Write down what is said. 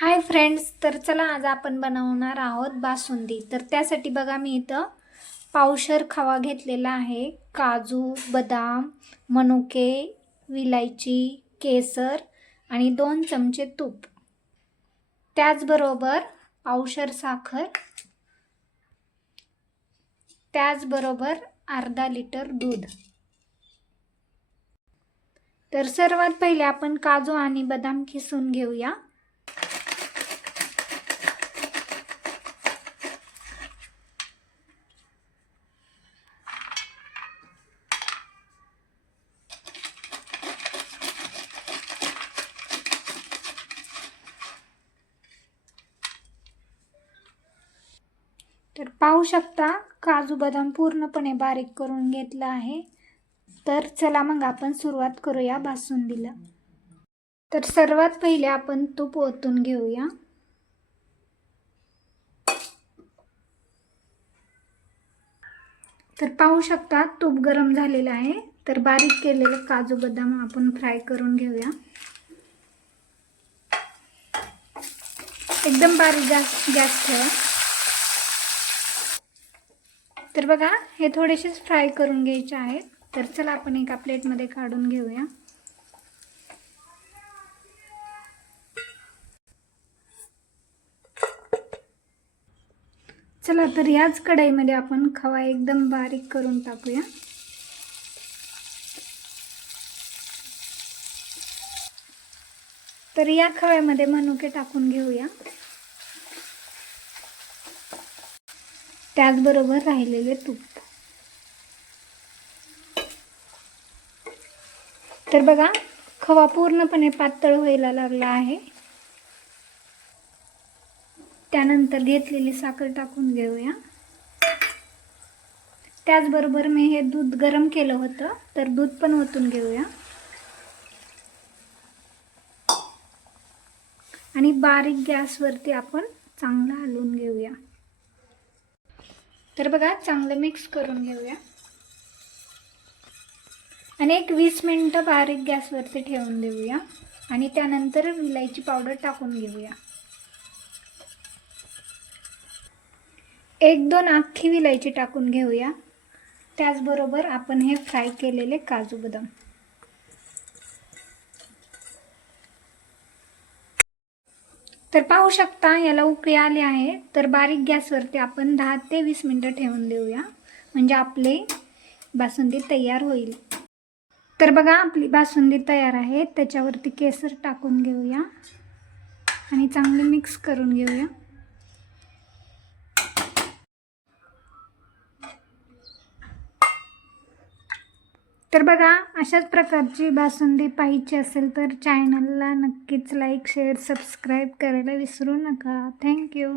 Hi friends, तर चला आज आपण बनवणार आहोत बासुंदी। तर त्यासाठी बघा मी इथं पावशर खवा घेतलेला आहे, काजू, बदाम, मनुके, विलायची, केसर आणि 2 चमचे तूप, त्याचबरोबर पावशर साखर, त्याचबरोबर अर्धा लिटर दूध। तर सर्वात पहिले आपण काजू आणि बदाम किसून घेऊया। तर पाहू शकता काजू बदाम पूर्णपणे बारीक करून घेतला आहे। तर चला मग आपण सुरुवात करूया बासुंदीला। तर सर्वात पहिले आपण तूप ओतून घेऊया। तर पाहू शकता तूप गरम झालेलं आहे। तर बारीक केलेले काजू बदाम आपण फ्राय करून घेऊया। एकदम बारीक गॅस ठेवा। तर बघा हे थोडेसेच फ्राय करून घ्यायचे आहेत। तर चला आपण एका प्लेटमध्ये काढून घेऊया। चला तर याच कढईमध्ये आपण खवा एकदम बारीक करून टाकूया। तर या खव्यामध्ये मनुके टाकून घेऊया, त्याचबरोबर राहिलेले तूप। तर बघा खवा पूर्णपणे पातळ व्हायला लागला आहे। त्यानंतर घेतलेली साखर टाकून घेऊया। त्याचबरोबर मी हे दूध गरम केलं होतं, तर दूध पण ओतून घेऊया आणि बारीक गॅसवरती आपण चांगलं हलवून घेऊया। तर बघा चांगलं मिक्स करून घेऊया आणि एक 20 मिनिटं बारीक गॅसवरती ठेवून देऊया आणि त्यानंतर विलायची पावडर टाकून घेऊया। 1-2 अख्खी विलायची टाकून घेऊया। त्याचबरोबर आपण हे फ्राय केलेले काजू बदाम। तर पाहू शकता याला उकळी आली आहे। तर बारीक गॅसवरती आपण 10 ते 20 मिनिटं ठेवून देऊया, म्हणजे आपले बासुंदी तयार होईल। तर बघा आपली बासुंदी तयार आहे। त्याच्यावरती केसर टाकून घेऊया आणि चांगले मिक्स करून घेऊया। तर बघा अशाच प्रकारची बासुंदी पाहिजे असेल तर चॅनलला नक्कीच लाईक, शेअर, सबस्क्राईब करायला विसरू नका। थँक्यू।